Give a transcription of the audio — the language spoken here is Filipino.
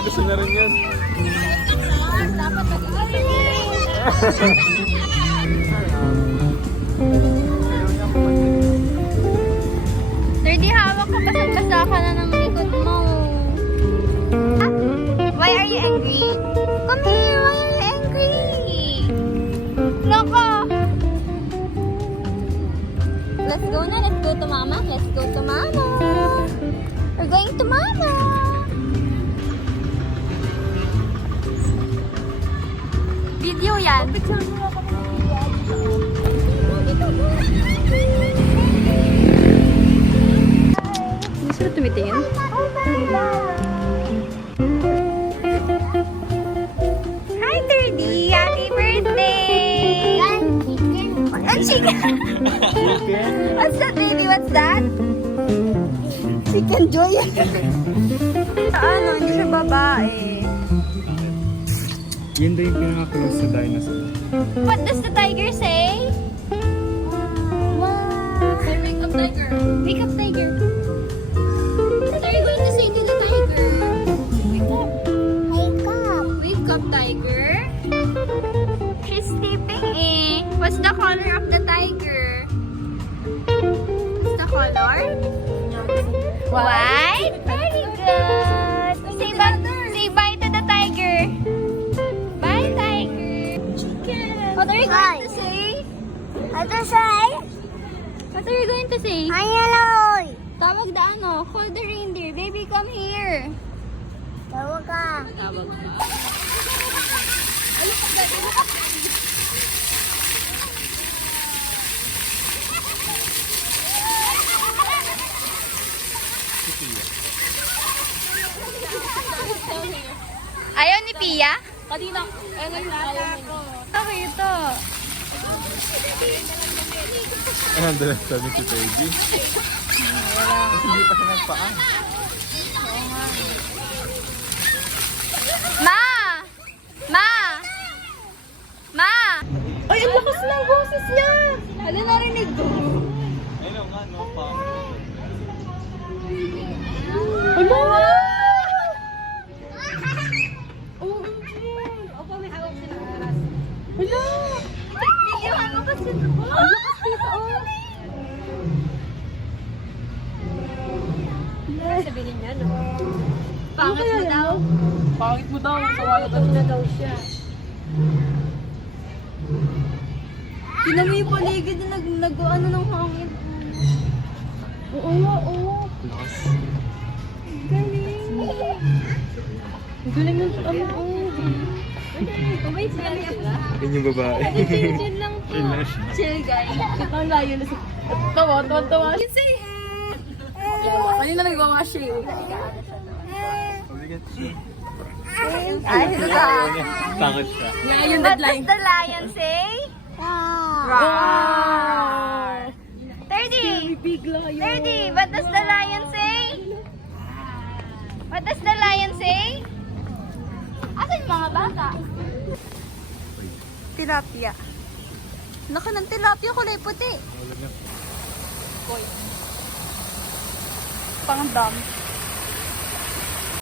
Gusto na rin yun. Dirty, hawak ka, basang-basa ka na ng likod mo. Why are you angry? Come here, why are you angry? Loko! Let's go na, let's go to mama, let's go to mama. We're going to mama. Video yan. Hindi sila tumitingin. Hi, Thirdy! Happy birthday! And chicken! What's that, baby? What's that? Chicken Joy! Ano, hindi siya babae. Yun daw yung pinaka-close sa dinosaur. What does the tiger say? Wow! Say, wake up, tiger. Wake up, tiger. What are you going to say to the tiger? Wake up. Wake up. Wake up, tiger. She's sleeping eh. What's the color of the tiger? What's the color? White? Very good. Say bye to the tiger. Bye, tiger. Chicken. What are you going to say? What to say? What are you going to say? Hi, hello. Tawag na ano? Call the reindeer. Baby, come here. Tawag ka. Tawag. Ayaw ni Pia? Kanina. Okay, ito. Nandun lang sabi si Peggy. Hindi pa siya nagpaa. Ma! Ma! Ma! Ay, ang lakas ng boses niya. Ano narinig ko? Ayun nga, no, pa. Ano? Hello! Bigyan mo kasi ito. Ang lakas dito, oh. Sabihin niya, no? Pangit mo daw. Pangit mo daw. Sawalagan na daw siya. Tinan mo yung paligid na nag-ano ng hangin. Oo nga, oo. Galing. Ang galing ng ano, oh. Wait, sila sila. Yun yung babae. Chill lang po. Yun na siya. Chill, guys. Ang layo na sa... Tawa. You say Kanina nagwawash eh. Pabigat siya. Ay, ito ka. Takot siya. Yeah, yung What does deadline. the lion say? Roar. 30. Big lion. 30. What does the lion say? What does the lion say? Asan yung mga bata? Tilapia. Naka ng tilapia, kulay puti. Wala na. Pang dam.